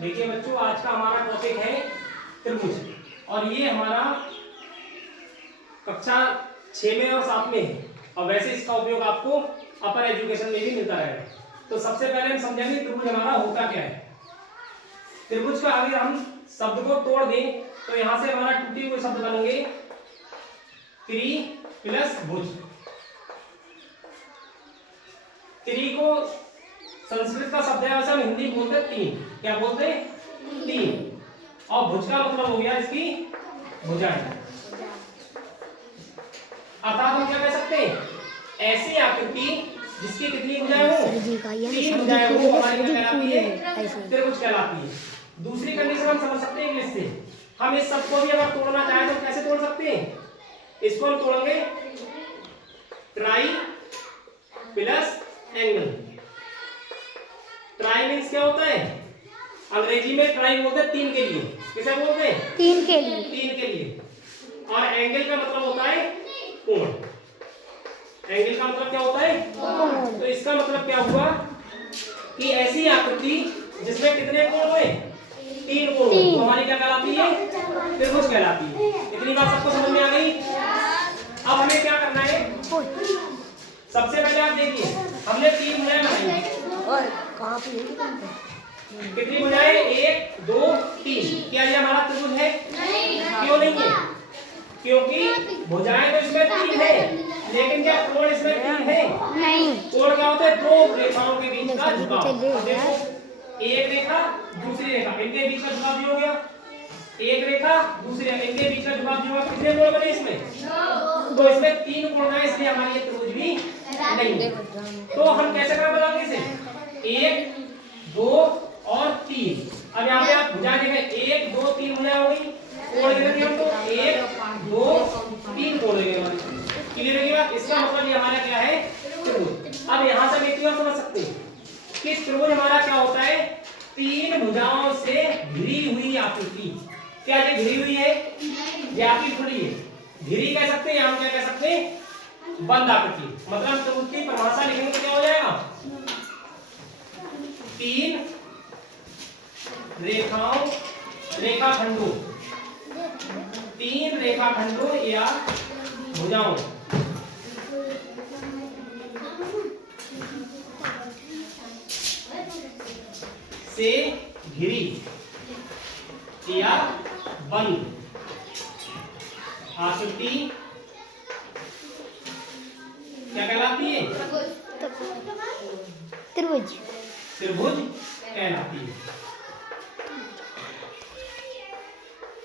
देखिए बच्चों, आज का हमारा टॉपिक है त्रिभुज, और ये हमारा कक्षा 6 में और 7 में है, और वैसे इसका उपयोग आपको अपर एजुकेशन में भी मिलता रहेगा। तो सबसे पहले हम समझेंगे त्रिभुज हमारा होता क्या है। त्रिभुज का अगर हम शब्द को तोड़ दें तो यहां से हमारा टूटे हुए शब्द बनेंगे त्रि प्लस भुज। त्रि को संस्कृत का शब्द है, वैसे हम हिंदी बोलते हैं तीन। क्या बोलते हैं? तीन। और भुज का मतलब हो गया इसकी भुजाएं। अर्थात हम क्या कह सकते हैं, ऐसी आकृति जिसकी कितनी भुजाएं हो, तीन भुजाएं हो, हमारी क्या कहलाती है? त्रिभुज कहलाती है। दूसरी कंडीशन हम समझ सकते हैं इंग्लिश से। हम इस सब को भी अगर तोड़ना चाहें तो कैसे तोड़ सकते हैं? इसको हम तोड़ेंगे try plus angle. Try means क्या होता है? अंग्रेजी में ट्राई बोलते हैं तीन के लिए। किसे बोलते हैं? तीन के लिए। तीन के लिए। और एंगल का मतलब होता है कोण। एंगल का मतलब क्या होता है? कोण। तो इसका मतलब क्या हुआ कि ऐसी आकृति जिसमें कितने कोण हुए? तीन कोण। तो हमारी क्या कहलाती है? त्रिभुज कहलाती है। इतनी बात सबको समझ में आ गई? अब हमें क्या करना है? सबसे पहले आप देखिए, हमने तीन भुजाएं बनाई। और कहां पे कितनी भुजाएं? 1 2 3। क्या ये हमारा त्रिभुज है? नहीं। क्यों नहीं है? क्योंकि भुजाएं तो इसमें तीन है, लेकिन क्या कोण इसमें तीन है? नहीं। कोण क्या होता है? दो रेखाओं के बीच का झुकाव। देखो, एक रेखा दूसरी रेखा, इनके बीच का झुकाव हो गया। एक रेखा दूसरी रेखा, इनके बीच का झुकाव होगा। कितने कोण बने इसमें? तो इसमें तीन कोण है, इसलिए हमारी ये त्रिभुज भी नहीं है। तो हम कैसे कर बताओगे इसे? 1 2 और 3। अब यहाँ पे आप भुजा देखें, 1 2 3 भुजा हो गई। कोण कितने हमको? 1 2 3 कोण हो गए। क्लियर है बात? इसका मतलब ये हमारा क्या है? त्रिभुज। अब यहाँ से हम एक और समझ सकते हैं कि त्रिभुज हमारा क्या होता है? तीन भुजाओं से घिरी हुई आकृति। क्या ये घिरी हुई है? ये आपकी खुली है। घिरी कह सकते हैं, हम क्या कह सकते हैं? बंद आकृति। मतलब त्रिभुज की परिभाषा लिखेंगे तो क्या हो जाएगा? तीन रेखाखंडों, तीन रेखाखंडों या भुजाओं से घिरी या बंद आकृति क्या कहलाती है? त्रिभुज। त्रिभुज कहलाती है।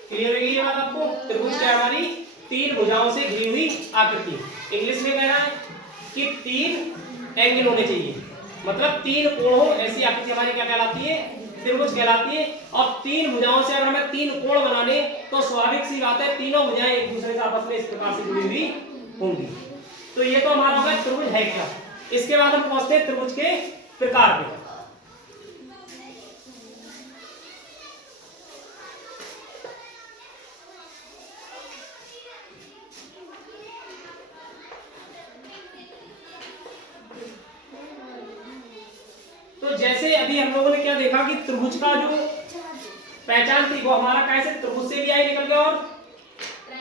क्लियर है ये बात आपको? त्रिभुज क्या हमारी तीन भुजाओं से घिरी हुई आकृति। इंग्लिश में कह रहा है कि तीन एंगल होने चाहिए, मतलब तीन कोण हो, ऐसी आकृति हमारी क्या कहलाती है? त्रिभुज कहलाती है। और तीन भुजाओं से अगर हमें तीन कोण बनाने तो स्वाभाविक सी बात है तीनों भुजाएं एक दूसरे से आपस में इस प्रकार से जुड़ी हुई होंगी। तो ये तो हमारा होगा त्रिभुज है क्या। इसके बाद हम पहुंचते हैं त्रिभुज के प्रकार पे। तो जैसे अभी हम लोगों ने क्या देखा कि त्रिभुज का जो पहचान थी वो हमारा कैसे त्रिभुज से भी आई निकल गया और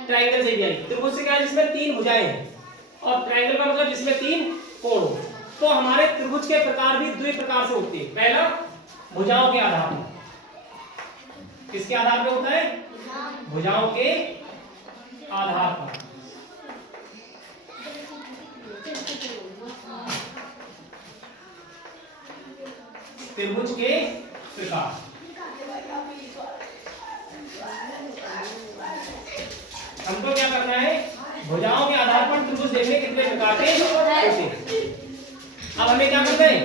ट्रायंगल से भी आई। त्रिभुज से क्या है? जिसमें तीन भुजाएं हैं, और ट्रायंगल का मतलब जिसमें तीन कोण हो। तो हमारे त्रिभुज के प्रकार भी दो प्रकार से होते हैं। पहला भुजाओं के आधार पर। किसके आधार पर होता है? भुजाओं के आधार पर। त्रिभुज के प्रकार। हमको क्या करना है? भुजाओं के आधार पर त्रिभुज देखने कितने प्रकार के होते हैं। अब हमें क्या करना है?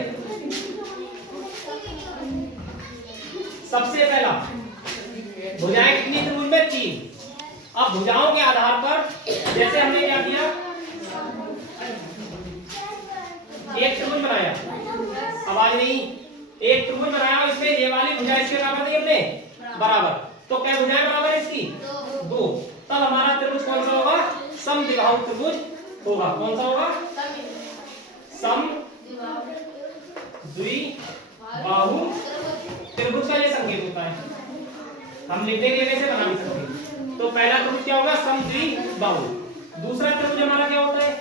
सबसे पहला भुजाएं कितनी त्रिभुज में? तीन। अब भुजाओं के आधार पर जैसे हमने क्या किया, एक त्रिभुज बनाया, आवाज नहीं, एक त्रिभुज बनाया, इसमें ये वाली भुजा इसके बराबर थी अपने बराबर। तो क्या भुजाएं बराबर है इसकी? दो। तब हमारा त्रिभुज कौन सा होगा? समद्विबाहु त्रिभुज होगा। कौन सा होगा? समद्विबाहु त्रिभुज का ये संख्या हम लिखने के लिए कैसे बना भी सकते हैं। तो पहला त्रिभुज क्या होगा, समद्विबाहु। दूसरा त्रिभुज हमारा क्या होता है,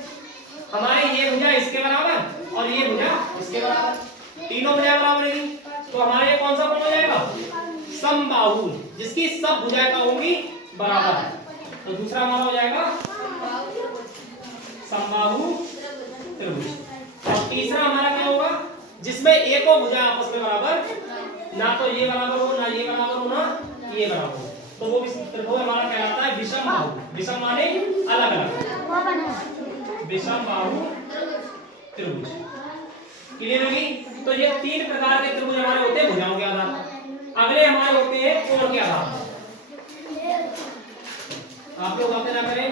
हमारे ये भुजा इसके बराबर और ये भुजा इसके बराबर, तीनों भुजा बराबर है। तो हमारा ये कौन सा कोण हो जाएगा, समबाहु, जिसकी सब भुजाएं क्या होंगी बराबर। तो दूसरा हमारा हो जाएगा समबाहु त्रिभुज। और तीसरा हमारा क्या होगा, जिसमें एको भुजा आपस में बराबर, ना तो ये बराबर हो, ना ये बराबर हो, ना ये बराबर हो, तो वो त्रिभुज हमारा कहलाता है विषम बाहु। विषम माने अलग अलग, विषम बाहु त्रिभुज। क्लियर होगी। तो ये तीन प्रकार के त्रिभुज हमारे होते हैं भुजाओं के आधार पर। अगले हमारे होते हैं कोण के आधार पर। आप लोग आते ना करें,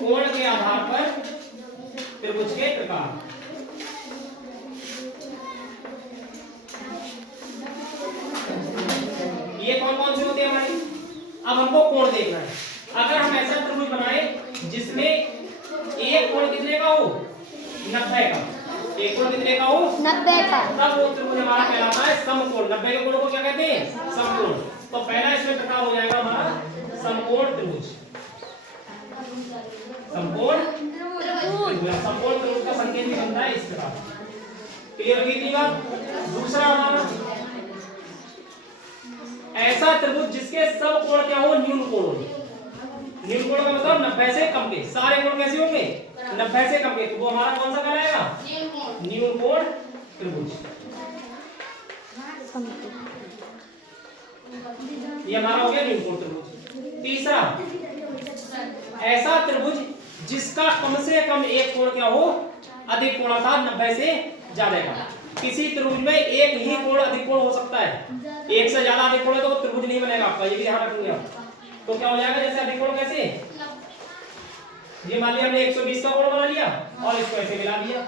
कोण के आधार पर त्रिभुज के प्रकार। ये कौन कौन से होते हैं हमारे, अब हमको कोण देखना है। अगर हम ऐसा त्रिभुज बनाए जिसमें एक कोण कितने का हो, 90 का, एक कोण कितने का हो 90 का, तब वो त्रिभुज हमारा कहलाता है समकोण। 90 के कोण को क्या कहते हैं, समकोण। तो पहला इसमें प्रकार हो जाएगा हमारा समकोण त्रिभुज। समकोण त्रिभुज, समकोण त्रिभुज का संकेत भी बनता है इस प्रकार। क्लियर होगी इतनी बात। दूसरा हमारा ऐसा त्रिभुज जिसके सब कोण क्या हो, न्यून कोण हो। न्यून कोण का मतलब 90 से कम के, सारे कोण कैसे होंगे 90 से कम के, तो वो हमारा कौन सा कहलाएगा, न्यून कोण त्रिभुज। ये हमारा हो गया न्यून कोण त्रिभुज। तीसरा ऐसा त्रिभुज जिसका कम से कम एक कोण क्या हो, अधिक कोण, अर्थात 90 से ज्यादा का। किसी त्रिभुज में एक ही कोण अधिक कोण हो सकता है, एक से ज्यादा अधिक कोण है तो वो त्रिभुज नहीं बनेगा आपका, ये भी ध्यान रखिएगा। तो क्या हो जाएगा, जैसे अधिक कोण कैसे, ये मान लिया हमने 120 का कोण बना लिया और इसको ऐसे मिला दिया,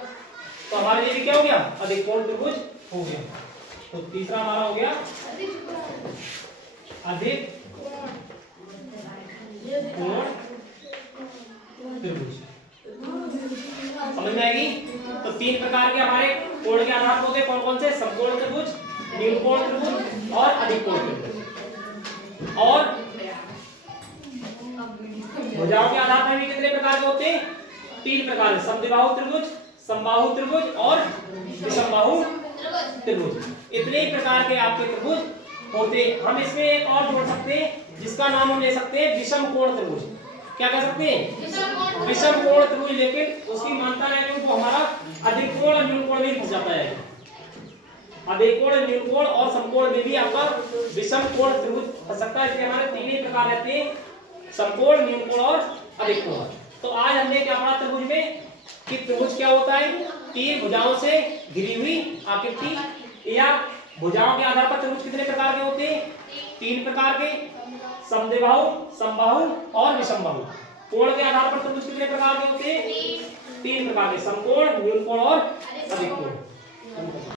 तो हमारे लिए भी क्या हो गया, अधिक कोण त्रिभुज हो गया। तो तीसरा हमारा हो गया अधिक कोण त्रिभुज। समझ में आएगी। तो तीन प्रकार के हमारे कोण के आधार होते हैं, कौन कौन से, समकोण त्रिभुज, न्यून कोण त्रिभुज और अधिक कोण त्रिभुज। और भुजाओं के आधार पर भी कितने प्रकार के होते हैं, तीन प्रकार, समद्विबाहु त्रिभुज, समबाहु त्रिभुज और विषमबाहु त्रिभुज। इतने ही प्रकार के आपके त्रिभुज होते। हम इसमें एक और जोड़ सकते हैं जिसका नाम हम ले सकते हैं विषम कोण त्रिभुज। क्या कह सकते हैं, विषम कोण त्रिभुज, लेकिन उसकी मानता है कि वो हमारा अधिक कोण और न्यून कोण में फंस जाता है। अधिक कोण, न्यून कोण और समकोण में भी आपका विषम कोण त्रिभुज फंस सकता है। इसके हमारे तीन ही प्रकार रहते हैं, समकोण, न्यून कोण और अधिक कोण। तो आज हमने क्या पढ़ा त्रिभुज में, कि त्रिभुज क्या होता है, तीन भुजाओं से घिरी हुई आकृति, या भुजाओं के आधार पर त्रिभुज कितने प्रकार के होते हैं, तीन प्रकार के, समद्विबाहु, समबाहु और विषमबाहु। कोण के आधार पर त्रिभुज कितने प्रकार के होते हैं, तीन प्रकार के, समकोण, न्यून कोण और अधिक कोण।